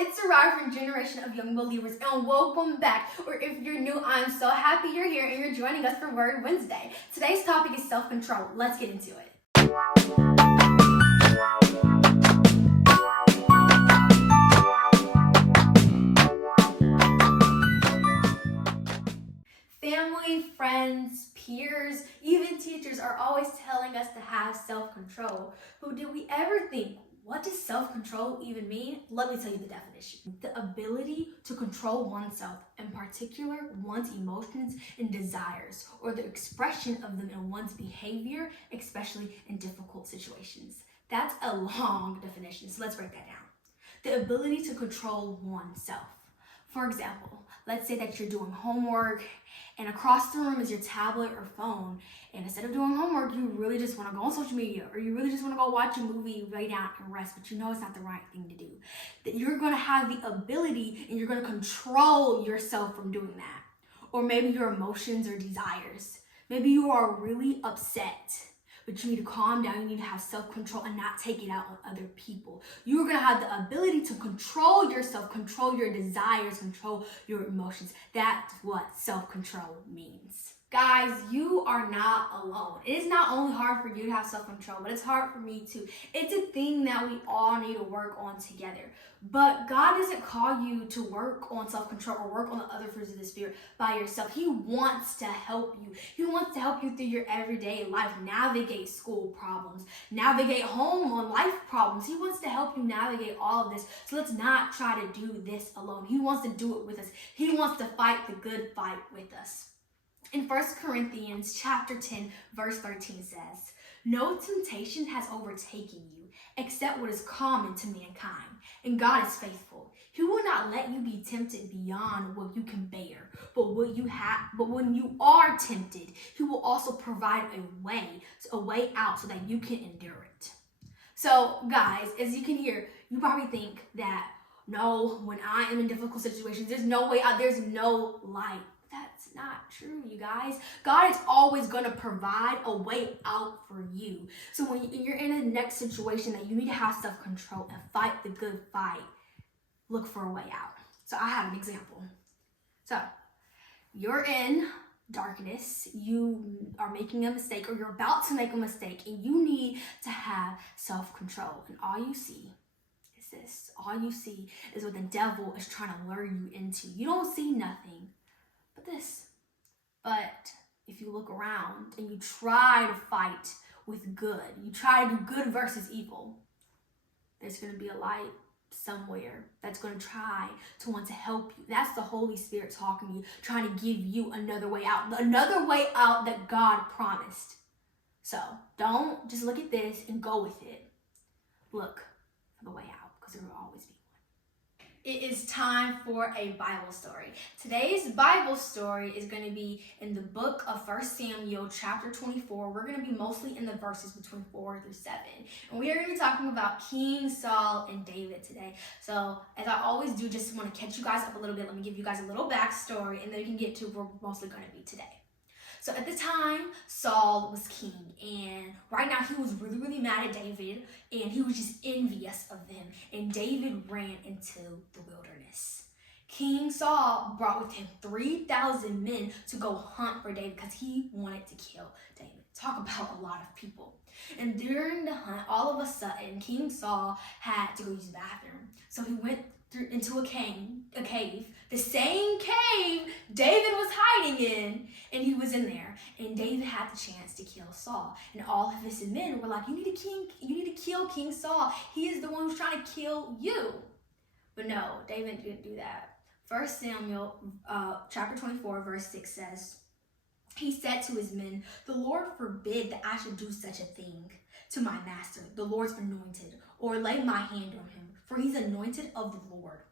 it's Arrive from Generation of Young Believers, and welcome back. Or if you're new, I'm so happy you're here and you're joining us for Word Wednesday. Today's topic is self-control. Let's get into it. Family, friends, peers, even teachers are always telling us to have self-control. But did we ever think, what does self-control even mean? Let me tell you the definition. The ability to control oneself, in particular one's emotions and desires, or the expression of them in one's behavior, especially in difficult situations. That's a long definition, so let's break that down. The ability to control oneself. For example, let's say that you're doing homework and across the room is your tablet or phone, and instead of doing homework, you really just want to go on social media, or you really just want to go watch a movie, lay down and rest, but you know it's not the right thing to do. That you're going to have the ability and you're going to control yourself from doing that. Or maybe your emotions or desires. Maybe you are really upset, but you need to calm down, you need to have self-control and not take it out on other people. You're gonna have the ability to control yourself, control your desires, control your emotions. That's what self-control means. Guys, you are not alone. It is not only hard for you to have self-control, but it's hard for me too. It's a thing that we all need to work on together. But God doesn't call you to work on self-control or work on the other fruits of the Spirit by yourself. He wants to help you. He wants to help you through your everyday life, navigate school problems, navigate home on life problems. He wants to help you navigate all of this. So let's not try to do this alone. He wants to do it with us. He wants to fight the good fight with us. In 1 Corinthians chapter 10, verse 13 says, "No temptation has overtaken you except what is common to mankind, and God is faithful. He will not let you be tempted beyond what you can bear, but when you are tempted, He will also provide a way out so that you can endure it." So, guys, as you can hear, you probably think that, no, when I am in difficult situations, there's no way out, there's no light. That's not true, you guys. God is always going to provide a way out for you. So when you're in a next situation that you need to have self-control and fight the good fight, look for a way out. So I have an example. So you're in darkness, you are making a mistake, or you're about to make a mistake, and you need to have self-control. And all you see is this. All you see is what the devil is trying to lure you into. You don't see nothing but this. But if you look around and you try to fight with good, you try to do good versus evil, there's going to be a light somewhere that's going to try to want to help you. That's the Holy Spirit talking to you, trying to give you another way out that God promised. So don't just look at this and go with it. Look for the way out, because there will always be. It is time for a Bible story. Today's Bible story is going to be in the book of 1 Samuel chapter 24. We're going to be mostly in the verses between 4 through 7. And we are going to be talking about King Saul and David today. So as I always do, just want to catch you guys up a little bit. Let me give you guys a little backstory, and then we can get to where we're mostly going to be today. So at the time, Saul was king, and right now he was really, really mad at David, and he was just envious of them, and David ran into the wilderness. King Saul brought with him 3,000 men to go hunt for David because he wanted to kill David. Talk about a lot of people. And during the hunt, all of a sudden, King Saul had to go use the bathroom. So he went into a cave, the same cave David was hiding in, and he was in there. And David had the chance to kill Saul, and all of his men were like, you need to kill King Saul. He is the one who's trying to kill you. But no, David didn't do that. 1 Samuel chapter 24 verse 6 says, he said to his men, "The Lord forbid that I should do such a thing to my master, the Lord's anointed, or lay my hand on him, for he's anointed of the Lord."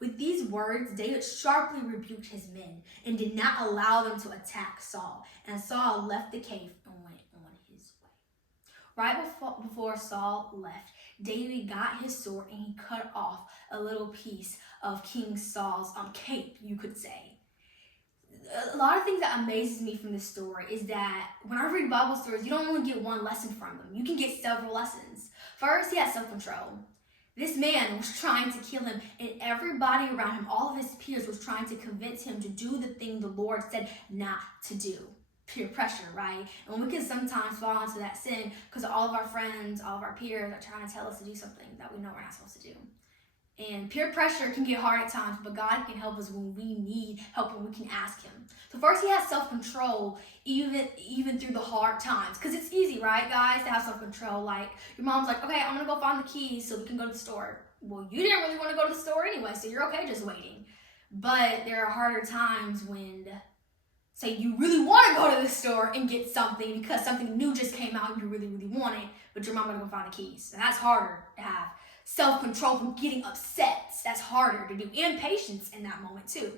With these words, David sharply rebuked his men and did not allow them to attack Saul. And Saul left the cave and went on his way. Right before Saul left, David got his sword and he cut off a little piece of King Saul's cape, you could say. A lot of things that amazes me from this story is that when I read Bible stories, you don't only get one lesson from them. You can get several lessons. First, he has self-control. This man was trying to kill him, and everybody around him, all of his peers, was trying to convince him to do the thing the Lord said not to do. Peer pressure, right? And we can sometimes fall into that sin because all of our friends, all of our peers are trying to tell us to do something that we know we're not supposed to do. And peer pressure can get hard at times, but God can help us when we need help, when we can ask him. So first, he has self-control even through the hard times. Because it's easy, right, guys, to have self-control. Like, your mom's like, okay, I'm going to go find the keys so we can go to the store. Well, you didn't really want to go to the store anyway, so you're okay just waiting. But there are harder times when, say, you really want to go to the store and get something because something new just came out and you really, really want it, but your mom going to go find the keys. And that's harder to have. Self-control from getting upset. That's harder to do. And patience in that moment too.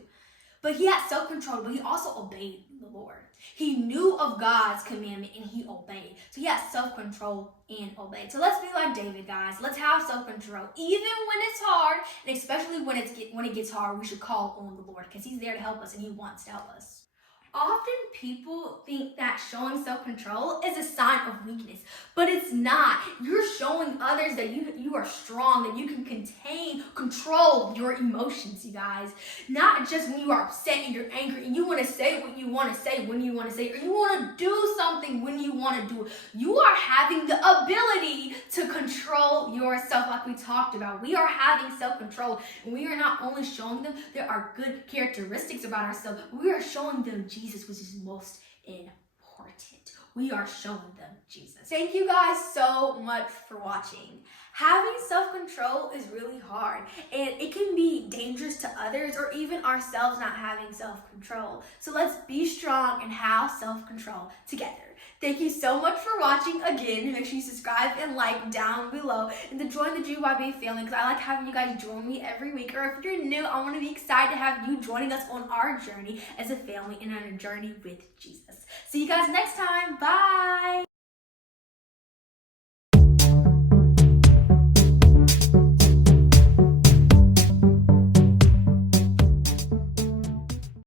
But he had self-control, but he also obeyed the Lord. He knew of God's commandment and he obeyed. So he had self-control and obeyed. So let's be like David, guys. Let's have self-control. Even when it's hard, and especially when it gets hard, we should call on the Lord because he's there to help us and he wants to help us. Often people think that showing self-control is a sign of weakness, but it's not. You're showing others that you are strong, that you can control your emotions, you guys. Not just when you are upset and you're angry and you want to say what you want to say when you want to say it, or you want to do something when you want to do it. You are having the ability to control yourself like we talked about. We are having self-control, and we are not only showing them there are good characteristics about ourselves, we are showing them Jesus, which is most important. We are showing them Jesus. Thank you guys so much for watching. Having self-control is really hard, and it can be dangerous to others or even ourselves not having self-control. So let's be strong and have self-control together. Thank you so much for watching. Again, make sure you subscribe and like down below, and to join the GYB family, because I like having you guys join me every week. Or if you're new, I want to be excited to have you joining us on our journey as a family and on a journey with Jesus. See you guys next time. Bye.